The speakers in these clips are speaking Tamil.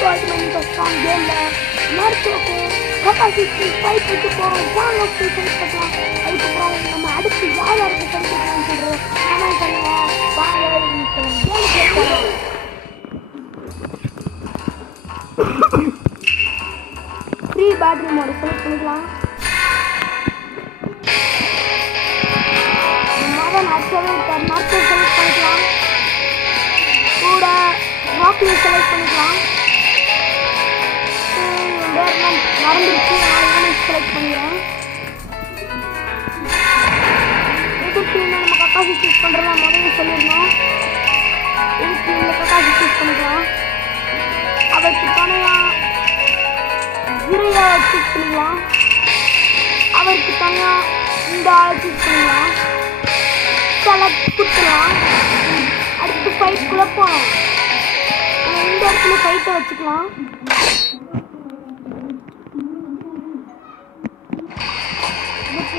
கேம்ல நர்ஸோக்கு கெப்பாசிட்டி ஃபைட் விட்டு போகிறோம். வாங்க போய் ஃபைட் பண்ணலாம். அதுக்கப்புறம் நம்ம அடுத்து யார் யாருக்கு ஃபைட் பண்ணலாம்னு சொல்கிறோம். கமெண்ட் பண்ணுங்க. வாங்க கேம் போகலாம். ஃப்ரீ பேட்டரி மோடு செலக்ட் பண்ணிக்கலாம். நர்ஸை செலக்ட் பண்ணிக்கலாம். கூட ராக்லி செலக்ட் பண்ணிக்கலாம். மறந்துடுச்சு, நான் செலக்ட் பண்ணிடுறேன். இதுக்கு நம்ம கக்காசி சூஸ் பண்ணுறதா முதல்ல சொல்லியிருந்தோம். இதுக்கு இந்த கக்காசி சூஸ் பண்ணிக்கலாம். அவருக்கு தனியாக ஜீரையா சூஸ் பண்ணிக்கலாம். அவருக்கு தனியாக இந்த ஆளை சூஸ் பண்ணிக்கலாம். செலக்ட் கொடுத்துக்கலாம். அடுத்து ஃபைட்டுக்குள்ளே போகலாம். நம்ம இந்த இடத்துல ஃபைட்டை வச்சுக்கலாம்.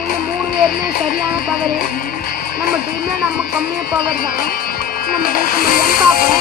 இந்த 3 பேருமே சரியான பவர். நம்ம டீம்ல நம்ம கம்மியாக பவர் தான். நம்ம ஜெயிக்க முடியும்னு பார்ப்போம்.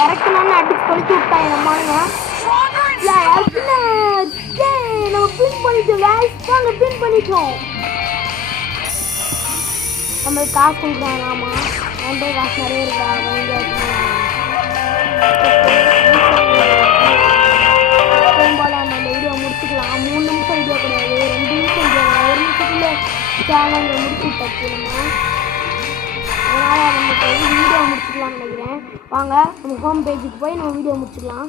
இறக்கணும்னு அடிச்சு கொளுத்து விட்டாங்க நம்மளுங்க. நம்ம பின் பண்ணிட்டோம். நாங்க பின் பண்ணிட்டோம். நம்மளுக்கு காசு கொடுக்குறாங்க. ஆமாம், என்கிட்ட காசு நிறைய இருக்கிறாங்க. போல நம்ம இந்த வீடியோ முடிச்சுக்கலாம். 3 நிமிஷம் வீடியோ கிடையாது, 2 நிமிஷம் வீடியோ. 1 நிமிஷத்துல சேனல் முடிச்சு தச்சு நம்ம. அதனால் நம்ம வீடியோ முடிச்சுக்கலாம்னு நினைக்கிறேன். வாங்க நம்ம ஹோம் பேஜுக்கு போய் நம்ம வீடியோ முடிச்சுக்கலாம்.